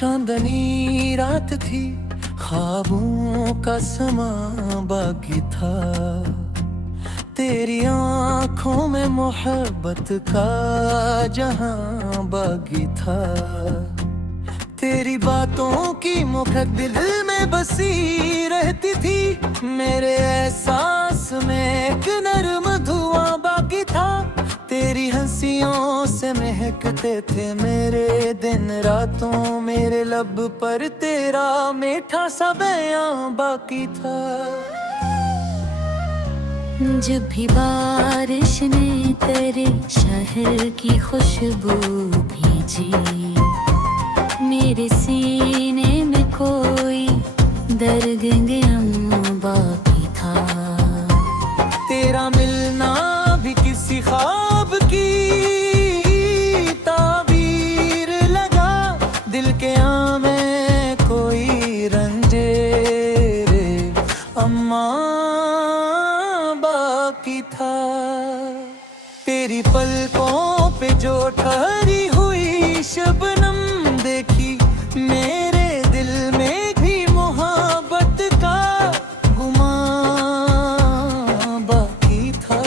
चांदनी रात थी, ख्वाबों का समा बाकी था। तेरी आंखों में मोहब्बत का जहां बाकी था। तेरी बातों की मुखक दिल में बसी रहती थी। मेरे एहसास में एक नर्म धुआं बाकी था। तेरी हंसियों से महकते थे मेरे दिन रातों। मेरे लब पर तेरा मीठा सा बयां बाकी था। जब भी बारिश ने तेरे शहर की खुशबू भेजी, मेरे सीने में कोई दर्द बाकी था। तेरा मिलना भी किसी ख्वाब की ताबीर लगा। दिल के में कोई रंजेरे अम्मा बाकी था। तेरी पलकों पे जो ठहरी हुई शबनम देखी, मेरे दिल में भी मोहब्बत का गुमान बाकी था।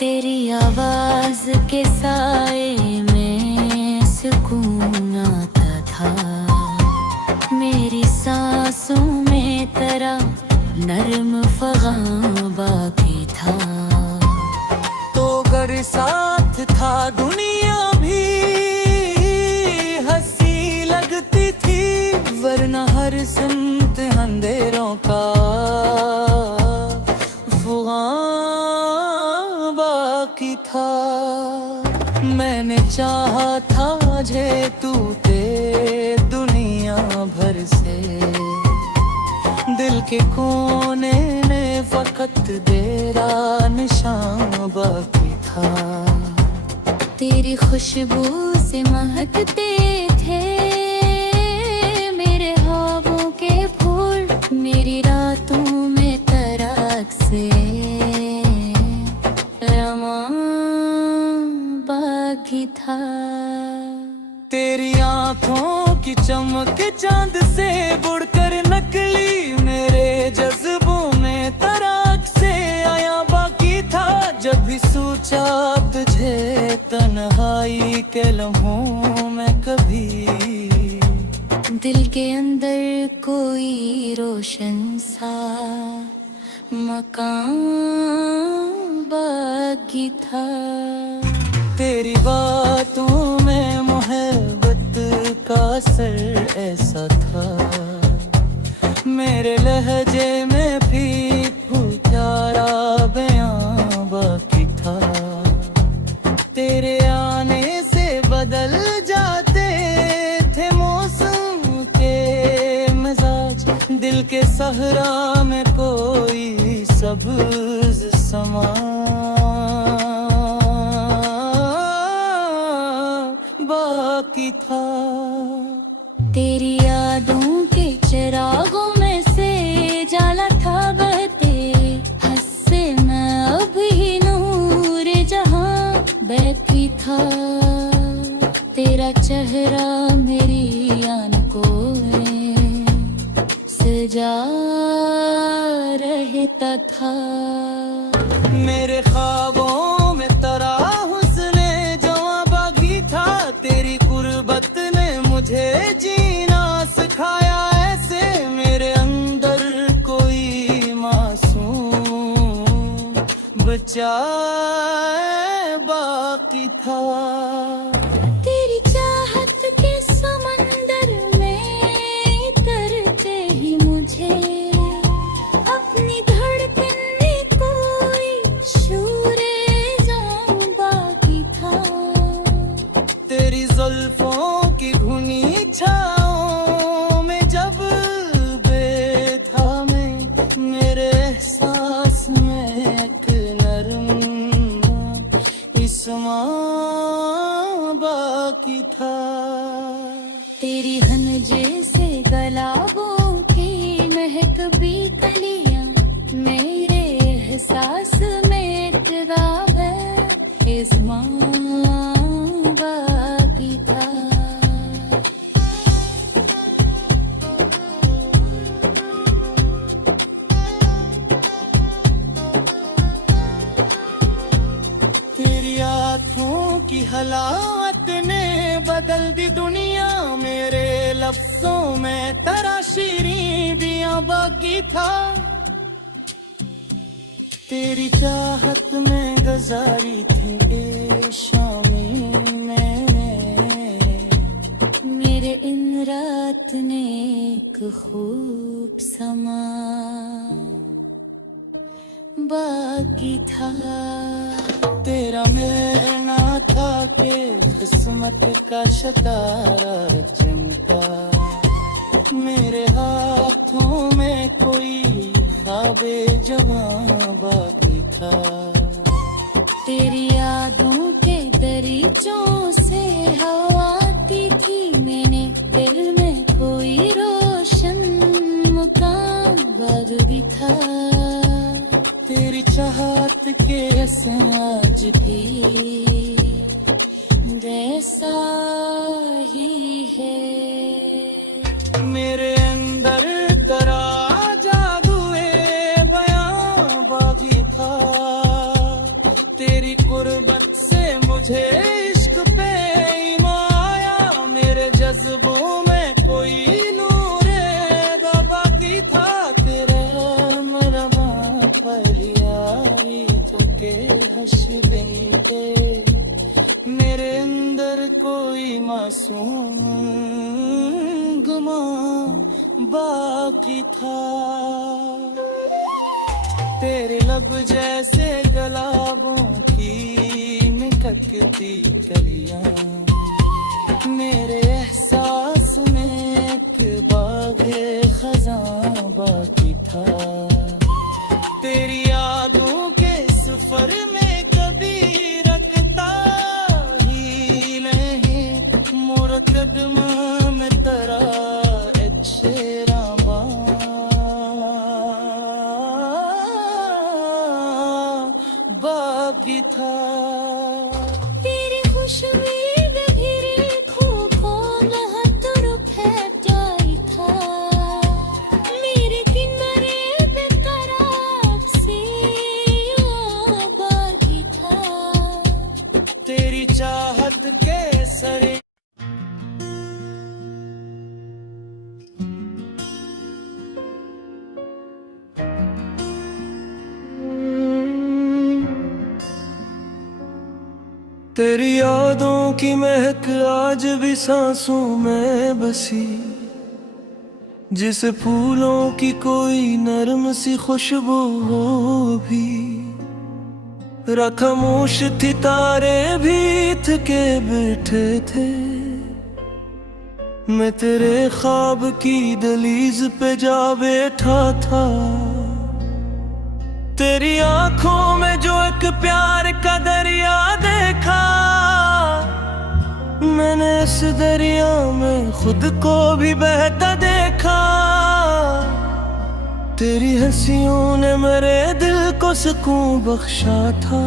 तेरी आवाज के साए में सुकून आता था। मेरी सांसों में तेरा नर्म फगां बाकी था। तो अगर साथ था दुनिया भी हंसी लगती थी, वरना हर सिमत अंधेरों का फुगां बाकी था। मैंने चाहा था जे तू ते दुनिया भर से, दिल के कोने में फकत तेरा निशान बाकी था। तेरी खुशबू से महकते थे मेरे ख्वाबों के फूल। मेरी रातों में तराक से रमा बाकी था। तेरी आंखों की चमक चांद से बुड़कर नकली मेरे जज्बों में तराक से आया बाकी था। जब भी सोचा तुझे तन्हाई के लम्हों में कभी, दिल के अंदर कोई रोशन सा मकान बाकी था। तेरी बातों में मोहब्बत का असर ऐसा था। मेरे लहजे में भी प्यारा बयां बाकी था। तेरे आने से बदल जाते थे मौसम के मिजाज। दिल के सहरा में कोई सब्ज समा बाकी था। तेरी यादों के चिरागों में से जाला था बहते, हंसे मैं अभी नूर जहां बाकी था। तेरा चेहरा मेरी आंखों में सजा रहता था। मेरे ख्वाबों में तरा हुस्ने जवां बागी था। तेरी कुर्बत ने मुझे जीना सिखाया ऐसे। मेरे अंदर कोई मासूम बचा बाकी था। तेरी चाहत के समंदर में तरते ही मुझे अपनी धड़कन में कोई शूरे जाऊं बाकी था। तेरी जुल्फों की घुनी छाओं में जब बैठा मैं, मेरे एहसास में एक नरम इस्मा बाकी था। तेरी हन जैसे गुलाबों की महक भी कलियां मेरे एहसास में इत्तेदा है। इस आसमां बाकी था। तेरी आँखों की हलावत ने बदल दी दुनिया, मेरे लफ्जों में तेरा शीरीं दिया बाकी था। तेरी चाहत में गुजारी थी ए शामी मैंने, मेरे इन रात ने एक खूब समा बाकी था। तेरा मिलना था कि किस्मत का सितारा चमका, मेरे हाथों में कोई ख्वाबे जवां बाकी था। तेरी यादों के दरीचों से हवा आती थी, मैंने दिल में कोई रोशन मुकाम बाग भी था। तेरी चाहत के असर आज भी वैसा ही है। मेरे अंदर तेरा जादुए बयां बागी था। तेरी कुर्बत से मुझे इश्क पे ईमान आया, मेरे जज्बों में कोई नूरे दबा की था। तेरे मेरा यारी तो के हश्र पे मेरे अंदर कोई मासूम गुमा बाकी था। तेरे लब जैसे गुलाबों की निककती कलियां, मेरे एहसास में एक बाग़े खज़ां बाकी था। तेरी यादों के सफर में कभी रखता ही नहीं, मोर कदम में तेरा चेहरा बाकी था। तेरी खुशबू गहरी खोखों महक रुफेटाई था, मेरे किनारे बेकरार सी बाकी था। तेरी चाहत के सरे तेरी यादों की महक आज भी सांसों में बसी, जिसे फूलों की कोई नरम सी खुशबू हो भी। खामोश थी तारे भी थके बैठे थे, मैं तेरे ख्वाब की दहलीज पे जा बैठा था। तेरी आंखों में जो एक प्यार का दरिया देखा, मैंने इस दरिया में खुद को भी बहता देखा। तेरी हंसियों ने मेरे दिल को सुकून बख्शा था,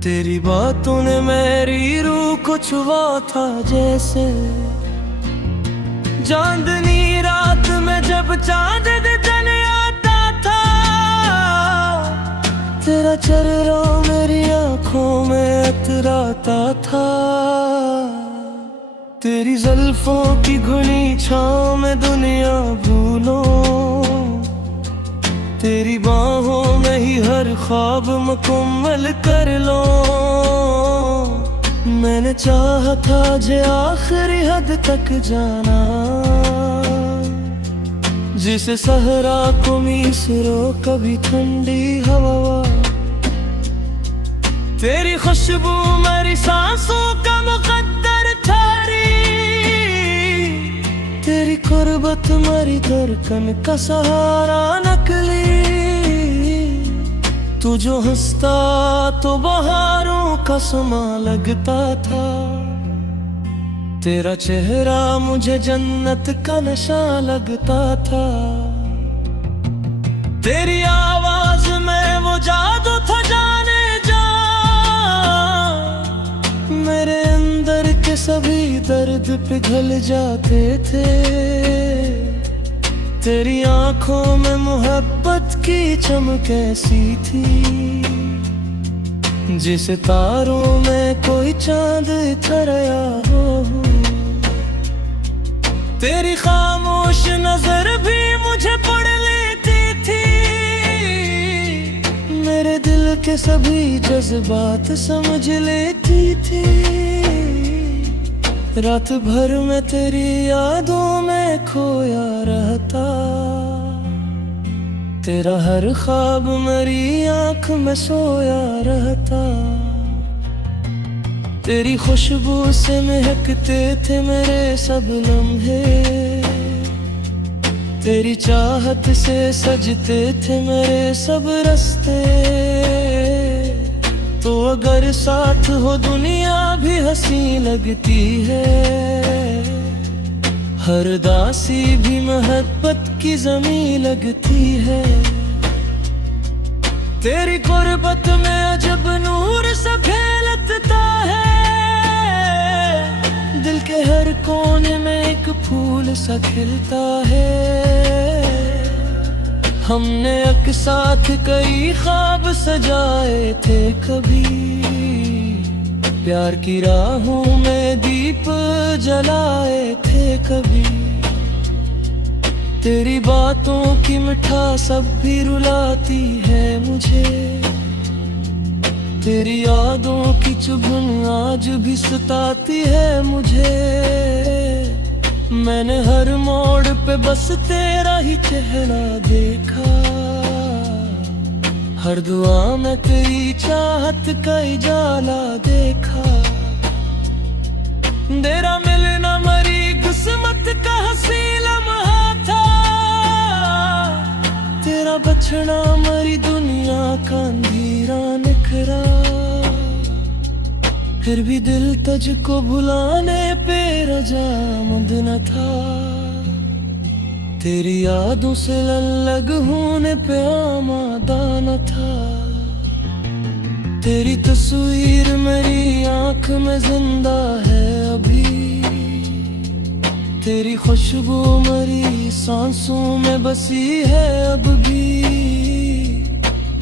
तेरी बातों ने मेरी रूह को छुआ था। जैसे चांदनी रात में जब चांद जल आता था, तेरा चेहरा मेरी आंखों में इतराता था। तेरी जुल्फों की घुली छाँव में दुनिया भूलो, तेरी बाहों में ही हर ख्वाब मुकम्मल कर लो। मैंने चाहा था जे आखिरी हद तक जाना, जिसे सहरा को मिसरो कभी ठंडी हवा। तेरी खुशबू मेरी सांसों का मुकद्दर ठहरी, तेरी कुर्बत मेरी धड़कन का सहारा नकली। तू जो हंसता तो बहारों का समा लगता था, तेरा चेहरा मुझे जन्नत का नशा लगता था। तेरी आवाज में वो जादू था जाने जा, अंदर के सभी दर्द पिघल जाते थे। तेरी आंखों में मोहब्बत की चमक ऐसी थी, जिस तारों में कोई चांद इतराया हो। तेरी खामोश नजर भी मुझे पढ़ लेती थी, मेरे दिल के सभी जज्बात समझ लेती थी। रात भर में तेरी यादों में खोया रहता, तेरा हर ख्वाब मेरी आंख में सोया रहता। तेरी खुशबू से महकते थे मेरे सब लम्हे, तेरी चाहत से सजते थे मेरे सब रास्ते। तो अगर साथ हो दुनिया भी हंसी लगती है, हर दासी भी मोहब्बत की ज़मीं लगती है। तेरी गुर्बत में अजब नूर सा फैलता है, दिल के हर कोने में एक फूल सा खिलता है। हमने एक साथ कई ख्वाब सजाए थे कभी, प्यार की राहों में दीप जलाए थे कभी। तेरी बातों की मिठास अब भी रुलाती है मुझे, तेरी यादों की चुभन आज भी सताती है मुझे। मैंने हर मोड़ पे बस तेरा ही चेहरा देखा, हर दुआ में तेरी चाहत का उजाला देखा। तेरा मिलना मरी किस्मत का हंसी लम्हा था, तेरा बचना मरी दुनिया का अंधेरा निखरा। फिर भी दिल तुझको भुलाने पे रजामंद न था, तेरी यादों से अलग होने पे आमादा न था। तेरी तस्वीर मेरी आंख में जिंदा है अभी, तेरी खुशबू मेरी सांसों में बसी है अब भी।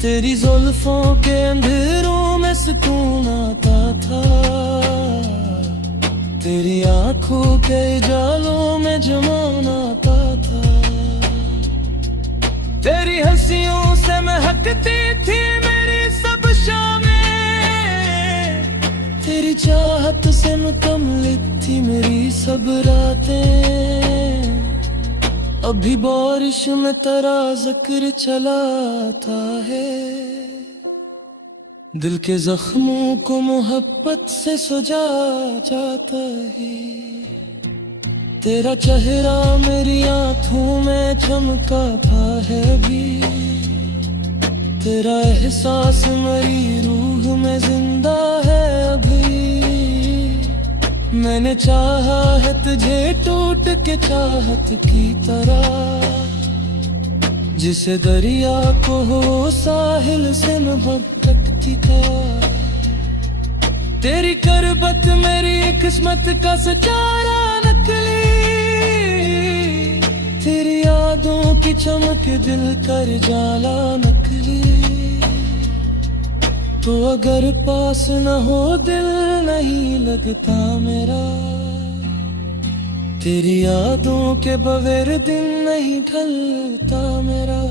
तेरी जुल्फों के अंधेरों में सुकून आता था, तेरी आंखों के जालों में जुनून आता था। तेरी हंसियों से महकती थी मेरी सब शामें, तेरी चाहत से मुकम्मल थी मेरी सब रातें। अभी बारिश में तेरा जिक्र चलाता है, दिल के जख्मों को मोहब्बत से सजा जाता है। तेरा चेहरा मेरी आंखों में चमका था है भी, तेरा एहसास मेरी रूह में जिंदा है अभी। मैंने चाहा है तुझे टूट के चाहत की तरह, जिसे दरिया को हो साहिल से मोहब्बत की तरह। तेरी करबत मेरी किस्मत का सचारा नकली, तेरी यादों की चमक दिल कर जाला नकली। तो अगर पास न हो दिल नहीं लगता मेरा, तेरी यादों के बगैर दिन नहीं ढलता मेरा।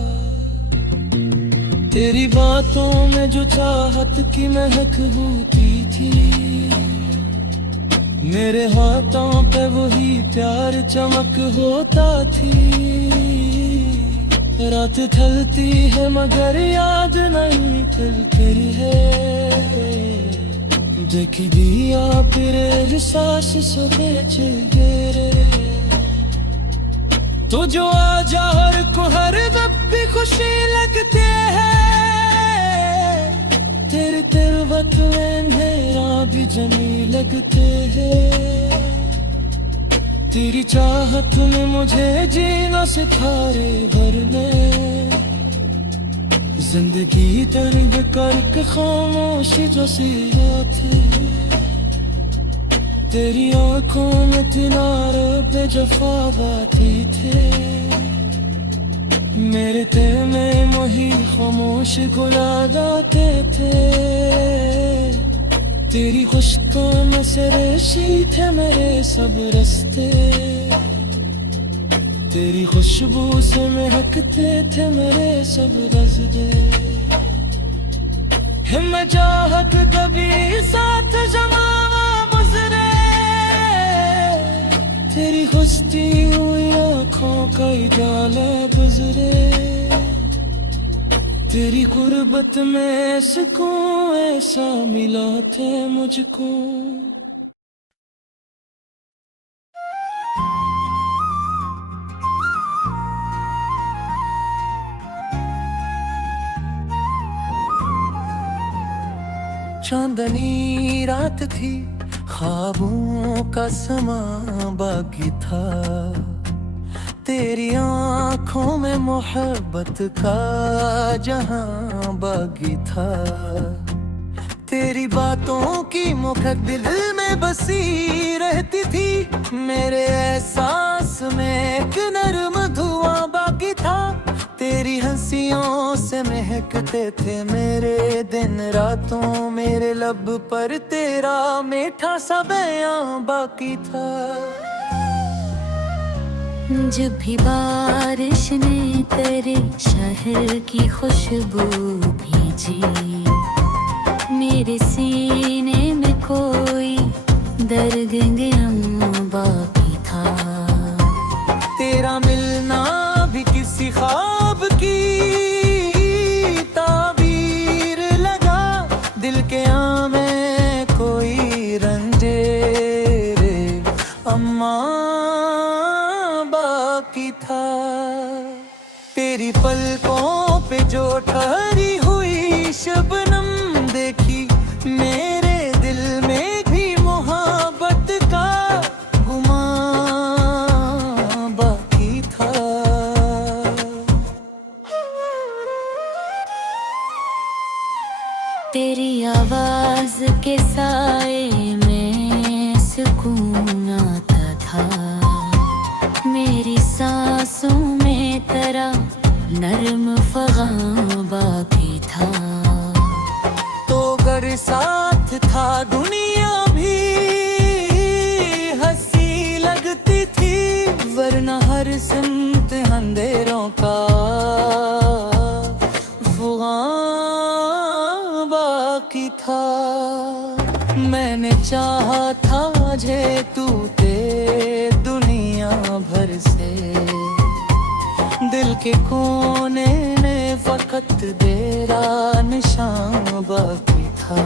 तेरी बातों में जो चाहत की महक होती थी, मेरे हाथों पे वही प्यार चमक होता थी। रात ढलती है मगर याद नहीं ढलती है, देख दिया फिर सांस सुबह चेहरे। तो जो आजा हर को हर जब भी खुशी लगते हैं, तेरे तिरवत में मेरा भी जमी लगते हैं। तेरी चाहत ने मुझे जीना सिखाए भरने, जिंदगी दर्द करके खामोशी जो सी थी। तेरी आंखों में किनारों पे जफा बाती थे, मेरे ते में मोही खामोश गुला गाते थे। तेरी खुशबू में से रेशी थे मेरे सब रस्ते, तेरी खुशबू से महकते थे मेरे सब रज़्दे। हिम्मत चाहत कभी साथ जमा गुजरे, तेरी खुशती हुई आँखों का उजाला गुजरे। तेरी गुर्बत में सुकून ऐसा मिला थे मुझको। चांदनी रात थी, ख्वाबों का समा बाकी था, तेरी आंखों में मोहब्बत का जहां बाकी था। तेरी बातों की मुखर दिल में बसी रहती थी, मेरे एहसास में एक नर्म धुआं बाकी था। तेरी हंसियों से महकते थे मेरे दिन रातों, मेरे लब पर तेरा मीठा सा बयां बाकी था। जब भी बारिश ने तेरे शहर की खुशबू भेजी, मेरे सीने में कोई दर्द बाकी था। तेरा मिलना भी किसी ख्वाब की ताबीर लगा, दिल के आमे कोई रंजेरे अम्मा बाकी था। तेरी पलकों पे जो ठहरी हुई शबनम देखी, मेरे दिल में भी मोहब्बत का गुमान बाकी था। तेरी आवाज के साए में सुकून आता था, मेरी सांसों में तेरा नर्म फ़ग़ां बाकी था। तो अगर साथ था दुनिया भी हंसी लगती थी, वरना हर सिमत अंधेरों का फ़ग़ां बाकी था। मैंने चाहा था जे तू ते दुनिया भर से, दिल के कोने में वक्त तेरा निशान बाकी था।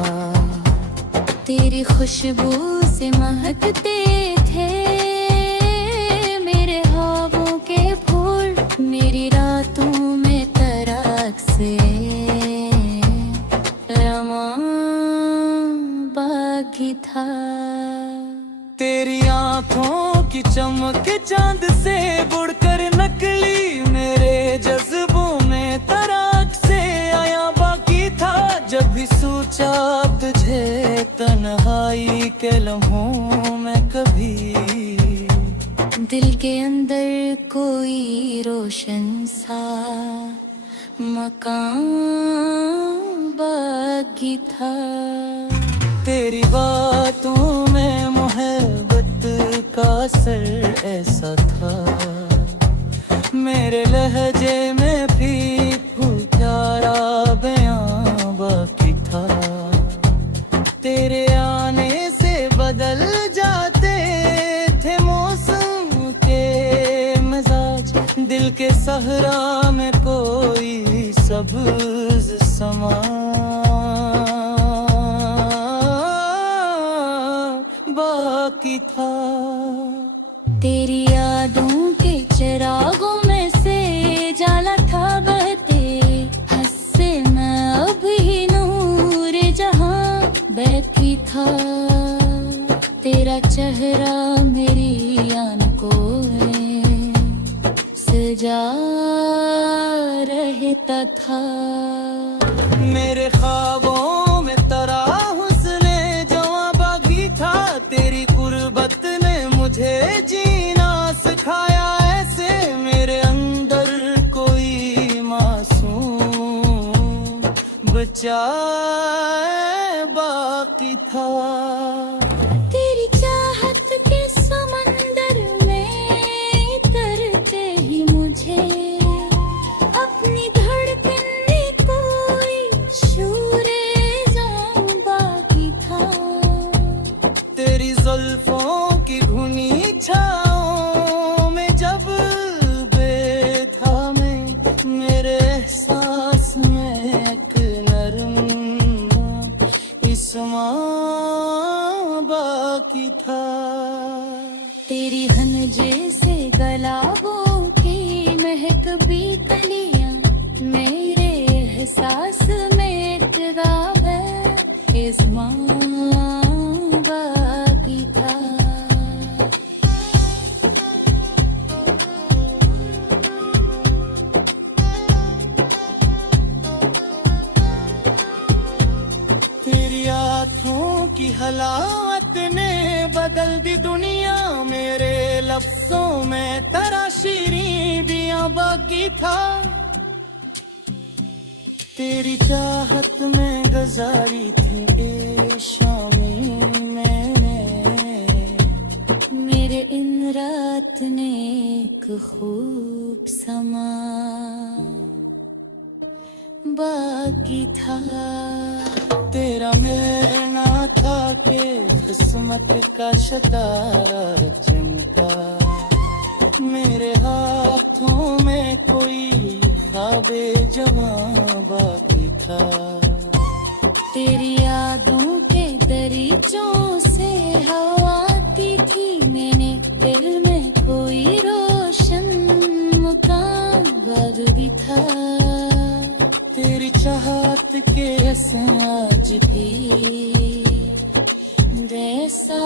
तेरी खुशबू से महकते थे मेरे ख्वाबों के फूल, मेरी रातों में तराक से रवां बाकी था। तेरी आंखों की चमक चांद से बुड़कर नकली मेरे जज्बों में तराक से आया बाकी था। जब भी सोचा तुझे तन्हाई के लम्हों में कभी, दिल के अंदर कोई रोशन सा मकान बाकी था। तेरी बातों में मोहब्बत का असर ऐसा था, मेरे लहजे में भी प्यारा बयां बाकी था। तेरे आने से बदल जाते थे मौसम के मिजाज, दिल के सहरा में कोई सब्ज़ समा बाकी था। तेरी यादों के चिरागों में से जाला था बहते, हंसे मैं अभी नूर जहां बाकी था। तेरा चेहरा मेरी आंखों में सजा रहता था। मेरे ख्वाबों में तेरा हुस्न जवां बाकी था। तेरी तेरी गुर्बत ने मुझे जीना सिखाया, ऐसे मेरे अंदर कोई मासूम बचाए बाकी था। तेरी चाहत के समंदर में तरते ही मुझे अपनी धड़कन में कोई शूरे जाऊं बाकी था। तेरी जुल्फों की घुनी छाओं में जब बैठा मैं, मेरे एहसास में एक नरम इस्मा बाकी था। तेरी हन जैसे गुलाबों की महक भी कलियां मेरे एहसास में तेरा है इस्मा बाकी था। तेरी आँखों की हलावत ने बदल दी दुनिया, मेरे लफ्जों में तराशीरी दिया बाकी था। तेरी चाहत में गुजारी थी ए शामी मैंने, मेरे इन रात ने एक खूब समा बाकी था। तेरा मिलना था कि किस्मत का सितारा चमका, मेरे हाथों में कोई ख्वाबे जवां बाकी था। तेरी यादों के दरीचों से हवा आती थी, मैंने दिल में कोई रोशन मुकाम बाग भी था। तेरी चाहत के असर आज भी वैसा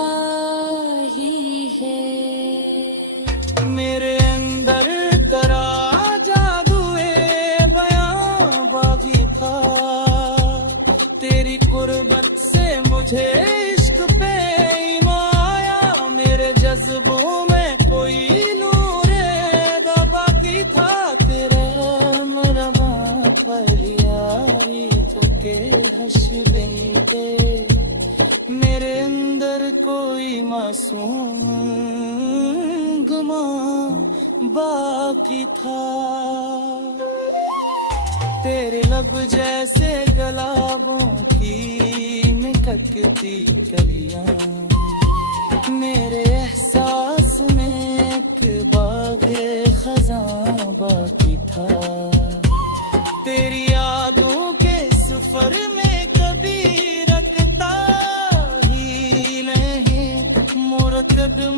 ही है। मेरे अंदर तेरा जादुए बयां बागी था। तेरी गुर्बत से मुझे इश्क पे ईमान आया, मेरे जज्बों में कोई नूरे दबा की था। तेरे मरहबा पर यारी तो के हश देंगे, मेरे अंदर कोई मासूम गुमा बाकी था। तेरे लब जैसे गुलाबों की निककती कलियां, मेरे एहसास में एक बाग़े खज़ां बाकी था। तेरी यादों के सफर में कभी रखता ही नहीं मोर कदम